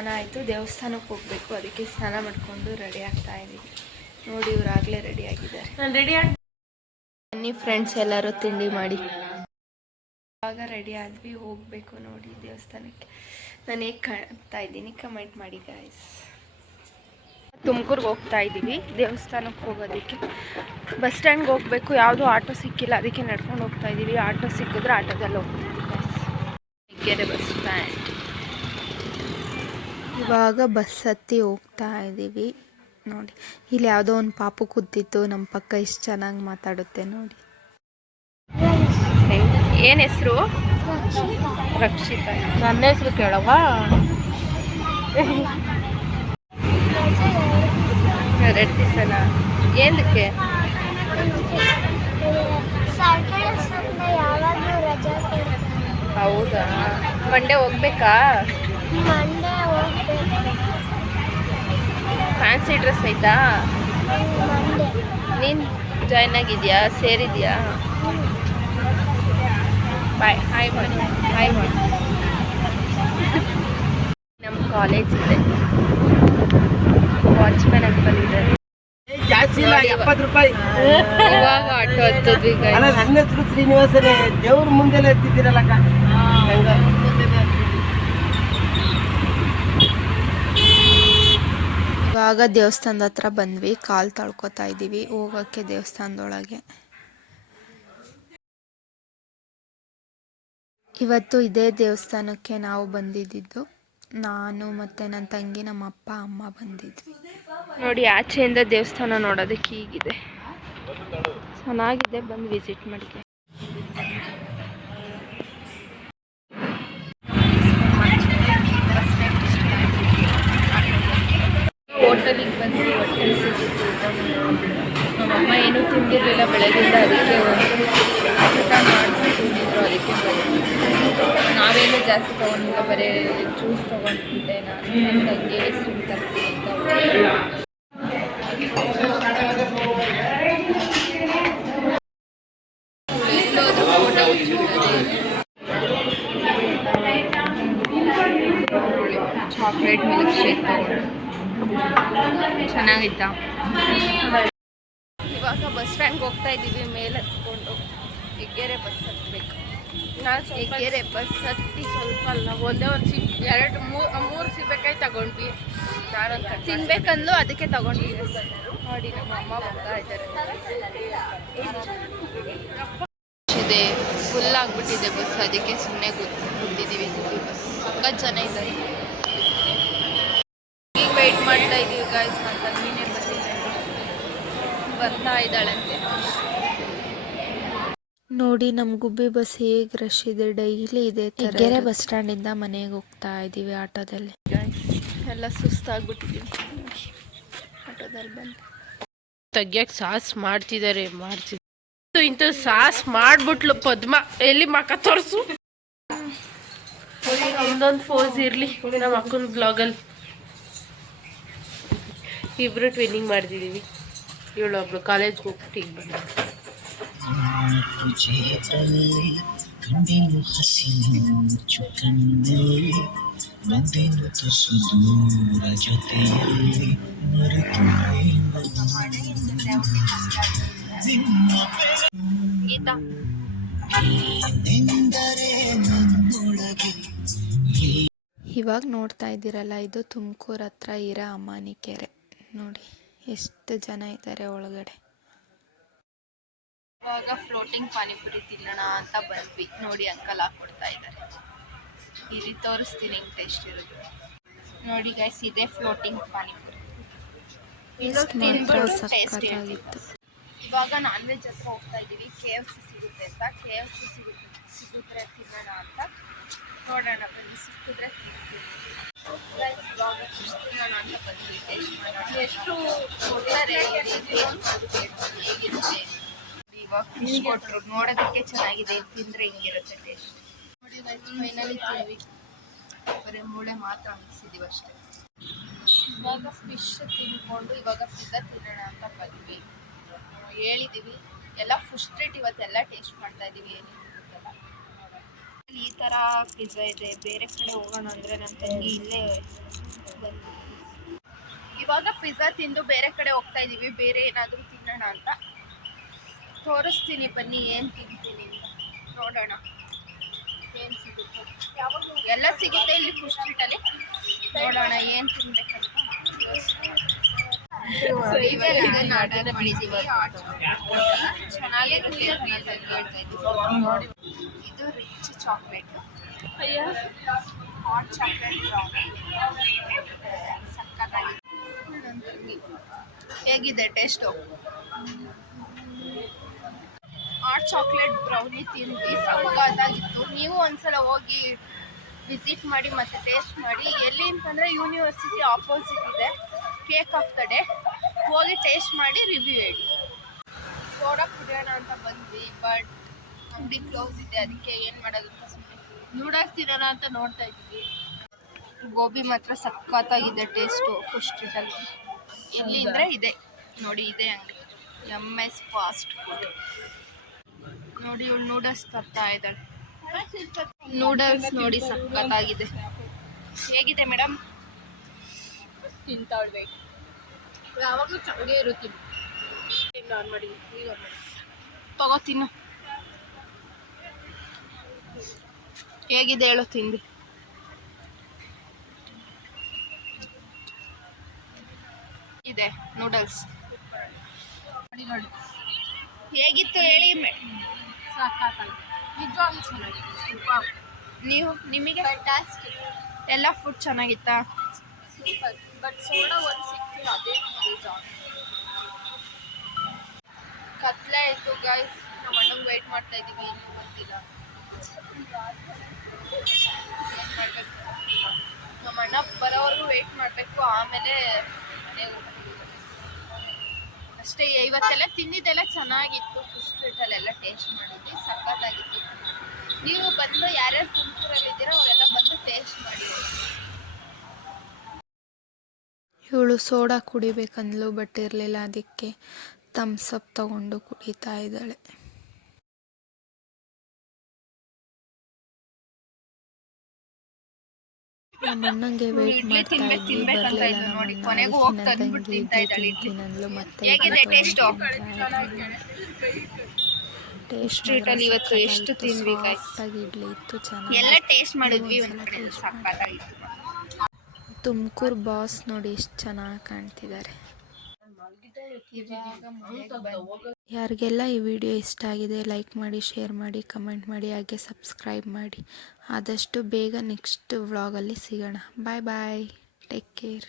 ಸ್ನಾನ ಆಯಿತು, ದೇವಸ್ಥಾನಕ್ಕೆ ಹೋಗಬೇಕು. ಅದಕ್ಕೆ ಸ್ನಾನ ಮಾಡಿಕೊಂಡು ರೆಡಿ ಆಗ್ತಾ ಇದ್ದೀವಿ. ನೋಡಿ, ಇವರಾಗಲೇ ರೆಡಿ ಆಗಿದ್ದಾರೆ. ನಾನು ರೆಡಿ ಬನ್ನಿ ಫ್ರೆಂಡ್ಸ್, ಎಲ್ಲರೂ ತಿಂಡಿ ಮಾಡಿ. ಆಗ ರೆಡಿ ಆದ್ವಿ, ಹೋಗಬೇಕು ನೋಡಿ ದೇವಸ್ಥಾನಕ್ಕೆ. ನಾನು ಹೇಗೆ ಕಾಣ್ತಾ ಇದ್ದೀನಿ ಕಮೆಂಟ್ ಮಾಡಿ ಗಾಯ್ಸ್. ತುಮಕೂರಿಗೆ ಹೋಗ್ತಾ ಇದ್ದೀವಿ ದೇವಸ್ಥಾನಕ್ಕೆ ಹೋಗೋದಕ್ಕೆ. ಬಸ್ ಸ್ಟ್ಯಾಂಡ್ಗೆ ಹೋಗಬೇಕು, ಯಾವುದೂ ಆಟೋ ಸಿಕ್ಕಿಲ್ಲ, ಅದಕ್ಕೆ ನಡ್ಕೊಂಡು ಹೋಗ್ತಾ ಇದ್ದೀವಿ. ಆಟೋ ಸಿಕ್ಕಿದ್ರೆ ಆಟೋದಲ್ಲಿ ಹೋಗ್ತೀವಿ ಗಾಯ್ಸ್. Heggere bus stand. ಇವಾಗ ಬಸ್ ಹತ್ತಿ ಹೋಗ್ತಾ ಇದ್ದೀವಿ. ನೋಡಿ, ಇಲ್ಲಿ ಯಾವುದೋ ಒಂದು ಪಾಪು ಕೂತಿತ್ತು ನಮ್ಮ ಪಕ್ಕ. ಇಷ್ಟು ಚೆನ್ನಾಗಿ ಮಾತಾಡುತ್ತೆ ನೋಡಿ. ಏನು ಹೆಸರು? ರಕ್ಷಿತಾ. ನನ್ನ ಹೆಸರು ಕೇಳವಾ? ಎರಡು ದಿವಸನ ಏನಕ್ಕೆ? ಹೌದಾ, ಮಂಡೇ ಹೋಗ್ಬೇಕಾ? ಫ್ಯಾನ್ಸಿ ಡ್ರೆಸ್ ಆಯ್ತಾ? ನೀನು ಜಾಯ್ನ್ ಆಗಿದ್ಯಾ? ಸೇರಿದ್ಯಾ? ಬಾಯ್. ಹಾಯ್ ಮಾಡಿ, ಹಾಯ್ ಮಾಡಿ. ನಮ್ಮ ಕಾಲೇಜ್ ಇದೆ, ವಾಚ್ಮ್ಯಾನ್ ಅಂಕಲ್ ಇದ್ದಾರೆ. ಜಾಸ್ತಿ ಇಲ್ಲ, 70 ರೂಪಾಯಿ. ಇವಾಗ ಆಟೋ ಹತ್ತಿದ್ವಿ. ನನ್ನ ಹೆಸರು ಶ್ರೀನಿವಾಸನೇ. ದೇವ್ರ ಮುಂದೆಲ್ಲ ಎತ್ತಿದ್ದೀರಲ್ಲ. ಇವಾಗ ದೇವಸ್ಥಾನದ ಹತ್ರ ಬಂದ್ವಿ. ಕಾಲು ತೊಳ್ಕೊತಾ ಇದ್ದೀವಿ ಹೋಗೋಕ್ಕೆ ದೇವಸ್ಥಾನದೊಳಗೆ. ಇವತ್ತು ಇದೇ ದೇವಸ್ಥಾನಕ್ಕೆ ನಾವು ಬಂದಿದ್ದು. ನಾನು ಮತ್ತು ನನ್ನ ತಂಗಿ, ನಮ್ಮ ಅಪ್ಪ ಅಮ್ಮ ಬಂದಿದ್ವಿ. ನೋಡಿ, ಆಚೆಯಿಂದ ದೇವಸ್ಥಾನ ನೋಡೋದಕ್ಕೆ ಹೀಗಿದೆ, ಚೆನ್ನಾಗಿದೆ. ಬಂದು ವಿಸಿಟ್ ಮಾಡಿ. ಹೋಟೆಲಿಗೆ ಬಂದು ಹೊಟ್ಟೆ ಸಿಕ್ಕಿತ್ತು. ನಮ್ಮಮ್ಮ ಏನೂ ತಿಂದಿರಲಿಲ್ಲ ಬೆಳಗ್ಗಿಂದ, ಅದಕ್ಕೆ ಊಟ ಮಾಡಿ ತಿಂದಿದ್ರು. ಅದಕ್ಕೆ ನಾವೇನು ಜಾಸ್ತಿ ತೊಗೊಂಡಿಲ್ಲ, ಬರೀ ಜ್ಯೂಸ್ ತೊಗೊಂಡ್ಬಿಟ್ಟೆ. ನಾನು ನನ್ನ ತಂಗಿ ಐಸ್ ಕ್ರೀಮ್ ತರ್ತೀನಿ ಅಂತ. ಚಾಕ್ಲೇಟ್ ಮಿಲ್ಕ್ ಶೇಕ್ ಚೆನ್ನಾಗಿತ್ತಾ? ಇವಾಗ ಬಸ್ ಸ್ಟ್ಯಾಂಡ್ಗೆ ಹೋಗ್ತಾ ಇದ್ದೀವಿ. ಮೇಲೆ ಹತ್ಕೊಂಡು ಹೆಗ್ಗೆರೆ ಬಸ್ ಹತ್ತಬೇಕು. ಹೆಗ್ಗೆರೆ ಬಸ್ ಹತ್ತಿ ಸ್ವಲ್ಪ ಅಲ್ಲ, ಒಂದೇ ಒಂದು ಮೂರು ಸಿಬೇಕಾಗಿ ತಗೊಂಡ್ವಿ. ತಿನ್ಬೇಕಂದ್ಲು, ಅದಕ್ಕೆ ತಗೊಂಡ್ವಿ. ನೋಡಿ, ನಮ್ಮ ಅಮ್ಮ ಬರ್ತಾ ಇದ್ದಾರೆ. ಇದೆ, ಫುಲ್ ಆಗಿಬಿಟ್ಟಿದೆ ಬಸ್, ಅದಕ್ಕೆ ಸುಮ್ಮನೆ ಕೂತಿದ್ದೀವಿ. ಬಸ್ ಸಖತ್ ಜನ ಇದ್ದಾರೆ. ಈಗ ವೆಯ್ಟ್ ಮಾಡ್ತಾ ಇದ್ದೀವಿ ಗಾಯ್ಸ್. ನನ್ನ ತಂಗಿನೇ ಬರ್ತಾ ಇದ್ದಾಳಂತೆ. ನೋಡಿ, ನಮ್ಮ ಗುಬ್ಬಿ ಬಸ್ ಹೇಗೆ ರಶ್ ಇದೆ, ಡೈಲಿ ಇದೆ. ಹೆಗ್ಗೆರೆ ಬಸ್ ಸ್ಟ್ಯಾಂಡಿಂದ ಮನೆಗೆ ಹೋಗ್ತಾ ಇದ್ದೀವಿ ಆಟೋದಲ್ಲಿ ಗಾಯ್ಸ್. ಎಲ್ಲ ಸುಸ್ತಾಗ್ಬಿಟ್ಟಿದ್ದೀವಿ ನೋಡಿ, ಆಟೋದಲ್ಲಿ ಬಂದು. ತೆಗಿಯಕ್ಕೆ ಸಾಸ್ ಮಾಡ್ತಿದ್ದಾರೆ. ಇಂಥ ಸಾಸ್ ಮಾಡ್ಬಿಟ್ಲು ಪದ್ಮ. ಎಲ್ಲಿ ಮಕ್ಕ ತೋರಿಸು, ಒಂದೊಂದು ಫೋಸ್ ಇರಲಿ ನಮ್ಮ ಅಕ್ಕನ ಬ್ಲಾಗಲ್ಲಿ. ಇಬ್ರು ಟ್ವಿನ್ನಿಂಗ್ ಮಾಡ್ತಿದ್ದೀವಿ. ಇವಳೊಬ್ಳು ಕಾಲೇಜ್ಗೆ ಹೋಗ್ಬಿಟ್ಟು ಈಗ ಬಂದ. ಗೀತಾ, ಇವಾಗ ನೋಡ್ತಾ ಇದ್ದೀರಲ್ಲ, ಇದು ತುಮಕೂರು ಹತ್ರ ಇರೋ ಅಮಾನಿ ಕೆರೆ. ನೋಡಿ ಎಷ್ಟು ಜನ ಇದ್ದಾರೆ ಒಳಗಡೆ. ಇವಾಗ ಫ್ಲೋಟಿಂಗ್ ಪಾನಿಪುರಿ ತಿನ್ನೋಣ ಅಂತ ಬಂದ್ವಿ. ನೋಡಿ, ಅಂಕಲ್ ಹಾಕ್ಕೊಡ್ತಾ ಇದ್ದಾರೆ. ಇಲ್ಲಿ ತೋರಿಸ್ತೀನಿ ಹೆಂಗೆ ಟೇಸ್ಟ್ ಇರುತ್ತೆ ನೋಡಿ ಗೈಸ್. ಇದೆ ಫ್ಲೋಟಿಂಗ್ ಪಾನಿಪುರಿ. ಟೇಸ್ಟಿಯಾಗಿತ್ತು. ಇವಾಗ ನಾನ್ ವೆಜ್ ಹತ್ರ ಹೋಗ್ತಾ ಇದ್ದೀವಿ. KFC ಸಿಗುತ್ತೆ ಅಂತ. KFC ಸಿಕ್ಕಿದ್ರೆ ತಿನ್ನೋಣ ಅಂತ ನೋಡೋಣ. ಬನ್ನಿ, ಸಿಕ್ಕಿದ್ರೆ ತಿಂತೀವಿ. ತಿನ್ನೋಣ ಅಂತ ಬಂದ್ವಿ. ಟೇಸ್ಟ್ ಮಾಡೋಣ, ಎಷ್ಟು ಕೊಡ್ತಾರೆ, ಹೇಗಿರುತ್ತೆ. ಇವಾಗ ಫಿಶ್ ಕೊಟ್ಟರು, ನೋಡೋದಕ್ಕೆ ಚೆನ್ನಾಗಿದೆ, ತಿಂದರೆ ಹಿಂಗಿರುತ್ತೆ ಟೇಸ್ಟ್. ನೋಡಿ ಗೈಸ್, ಫೈನಲಿ ತಿಂದ್ವಿ. ಬರೀ ಮೂಳೆ ಮಾತ್ರ ಅನಿಸಿದೀವಿ ಅಷ್ಟೇ. ಇವಾಗ ಫಿಶ್ ತಿನ್ಕೊಂಡು ಇವಾಗ ಪಿಜ್ಜಾ ತಿನ್ನೋಣ ಅಂತ ಬಂದ್ವಿ. ಹೇಳಿದ್ದೀವಿ ಎಲ್ಲ ಫುಡ್ ಸ್ಟ್ರೀಟ್ ಇವತ್ತೆಲ್ಲ ಟೇಸ್ಟ್ ಮಾಡ್ತಾ ಇದ್ದೀವಿ. ಏನೇನು ಸಿಗುತ್ತಲ್ಲ ಈ ಥರ ಪಿಜ್ಜಾ ಇದೆ. ಬೇರೆ ಕಡೆ ಹೋಗೋಣ ಅಂದರೆ ನನ್ನ ತಂಗಿ ಇಲ್ಲೇ ಬಂದು ಇವಾಗ ಪಿಜ್ಜಾ ತಿಂದು ಬೇರೆ ಕಡೆ ಹೋಗ್ತಾ ಇದ್ದೀವಿ. ಬೇರೆ ಏನಾದರೂ ತಿನ್ನೋಣ ಅಂತ ತೋರಿಸ್ತೀನಿ ಬನ್ನಿ ಏನು ತಿಂತೀನಿ ಅಂತ. ನೋಡೋಣ ಏನು ಸಿಗುತ್ತೆ. ಎಲ್ಲ ಸಿಗುತ್ತೆ ಇಲ್ಲಿ ಫುಡ್ ಸ್ಟ್ರೀಟಲ್ಲಿ. ನೋಡೋಣ ಏನು ತಿನ್ಬೇಕಂತ. ಇದನ್ನ ಆರ್ಡರ್ ಮಾಡಿದ್ದೀವಿ. ಚೆನ್ನಾಗಿರುತ್ತೆ ಅಂತ ಹೇಳ್ತಾ ಇದ್ದೀವಿ. ಇದು rich chocolate, hot chocolate brownie. ಸಕ್ಕತ್ತಾಗಿದೆ. ಹೇಗಿದೆ ಟೇಸ್ಟು? ಹಾಟ್ ಚಾಕ್ಲೇಟ್ ಬ್ರೌನಿ ತಿಂದು ಸಕ್ಕತ್ತಾಗಿತ್ತು. ನೀವು ಒಂದ್ಸಲ ಹೋಗಿ ವಿಸಿಟ್ ಮಾಡಿ ಮತ್ತು ಟೇಸ್ಟ್ ಮಾಡಿ. ಎಲ್ಲಿ ಅಂತಂದರೆ ಯೂನಿವರ್ಸಿಟಿ ಆಪೋಸಿಟ್ ಇದೆ ಕೇಕ್ ಆಫ್ ದ ಡೇ. ಹೋಗಿ ಟೇಸ್ಟ್ ಮಾಡಿ ರಿವ್ಯೂ ಹೇಳಿ. ಸೋಡಾ ಕುಡಿಯೋಣ ಅಂತ ಬಂದ್ವಿ, ಬಟ್ ಅಂಗಡಿ ಕ್ಲೋಸ್ ಇದೆ. ಅದಕ್ಕೆ ಏನು ಮಾಡೋದು ಅಂತ ಸುಮ್ಮನೆ ನೂಡಲ್ಸ್ ತಿನ್ನೋಣ ಅಂತ ನೋಡ್ತಾ ಇದ್ವಿ. ಗೋಬಿ ಮಾತ್ರ ಸಕ್ಕತ್ತಾಗಿದೆ ಟೇಸ್ಟು ಫುಡ್ ಸ್ಟ್ರೀಟಲ್ಲಿ. ಎಲ್ಲಿ ಅಂದರೆ ಇದೆ ನೋಡಿ, ಇದೆ ಅಂಗಡಿ MS ಫಾಸ್ಟ್ ಫುಡ್. ನೋಡಿ ಇವಳು ನೂಡಲ್ಸ್ ತರ್ತಾ ಇದ್ದಾಳೆ. ನೂಡಲ್ಸ್ ನೋಡಿ ಸಕ್ಕತ್ತಾಗಿದೆ. ಹೇಗಿದೆ ಮೇಡಮ್? ತಿಂತಾಳ್ಬೇಕು ಯಾವಾಗಲೂ ಚೆನ್ನಾಗೇ ಇರುತ್ತೆ. ಆನ್ ಮಾಡಿ ಈಗ ತಗೋ ತಿನ್ನು. ಹೇಗಿದೆ ಹೇಳು ತಿಂದು. ಇದೆ ನೂಡಲ್ಸ್. ಹೇಗಿತ್ತು ಹೇಳಿ? ನಿಜವಾಗ್ಲೂ ಚೆನ್ನಾಗಿದೆ. ನಿಮಗೆ ಎಲ್ಲ ಫುಡ್ ಚೆನ್ನಾಗಿತ್ತಾ? ಸೂಪರ್. ಬಟ್ ಸೋಡಾ ಒಂದು ಸಿಕ್ತಿಲ್ಲ, ಅದೇ ಕತ್ಲೆ ಆಯಿತು ಗೈಸ್. ನಮ್ಮ ಅಣ್ಣಂಗೆ ವೆಯ್ಟ್ ಮಾಡ್ತಾ ಇದ್ದೀವಿ, ಇನ್ನೂ ಬಂದಿಲ್ಲ. ಏನು ಮಾಡಬೇಕು? ನಮ್ಮ ಅಣ್ಣ ಬರೋವರೆಗೂ ವೆಯ್ಟ್ ಮಾಡಬೇಕು. ಆಮೇಲೆ ಮನೆಗೆ ಹೋಗ್ತೀವಿ ಅಷ್ಟೇ. ಇವತ್ತೆಲ್ಲ ತಿಂದಿದ್ದೆಲ್ಲ ಚೆನ್ನಾಗಿತ್ತು. ಫುಡ್ ಸ್ಟ್ರೀಟಲ್ಲೆಲ್ಲ ಟೇಸ್ಟ್ ಮಾಡಿದ್ವಿ, ಸಕ್ಕತ್ತಾಗಿತ್ತು. ನೀವು ಬಂದು ಯಾರ್ಯಾರು ತುಮಕೂರಲ್ಲಿದ್ದೀರೋ ಅವರೆಲ್ಲ ಬಂದು ಟೇಸ್ಟ್ ಮಾಡಿ. ಇವಳು ಸೋಡಾ ಕುಡಿಬೇಕಂದ್ಲು, ಬಟ್ ಇರಲಿಲ್ಲ. ಅದಕ್ಕೆ ಥಮ್ಸಪ್ ತಗೊಂಡು ಕುಡಿತಾ ಇದ್ದಾಳೆ. ನಮ್ಮ ಅಣ್ಣಂಗೆ ವೇಟ್ ಮಾಡ್ತಾ ಇದ್ವಿ, ಬರಲಿಲ್ಲ. ನಮ್ಮ ಅಣ್ಣ ತಂಗಿ ತಿಂತೀನಂದ್ಲು. ಮತ್ತೆ ಟೇಸ್ಟ್ ಸ್ಟ್ರೀಟಲ್ಲಿ ಇವತ್ತು ಎಷ್ಟು ತಿಂದ್ವಿ ಗೈಸ್. ಇಡ್ಲಿ ಇತ್ತು, ಚೆನ್ನಾಗಿ ಎಲ್ಲ ಟೇಸ್ಟ್ ಮಾಡಿದ್ವಿ. ತುಮಕೂರು ಬಾಸ್ ನೋಡಿ ಎಷ್ಟು ಚೆನ್ನಾಗಿ ಕಾಣ್ತಿದ್ದಾರೆ. ಯಾರಿಗೆಲ್ಲ ಈ ವಿಡಿಯೋ ಇಷ್ಟ ಆಗಿದೆ ಲೈಕ್ ಮಾಡಿ, ಶೇರ್ ಮಾಡಿ, ಕಮೆಂಟ್ ಮಾಡಿ, ಹಾಗೆ ಸಬ್ಸ್ಕ್ರೈಬ್ ಮಾಡಿ. ಆದಷ್ಟು ಬೇಗ ನೆಕ್ಸ್ಟ್ ವ್ಲಾಗಲ್ಲಿ ಸಿಗೋಣ. ಬಾಯ್ ಬಾಯ್, ಟೇಕ್ ಕೇರ್.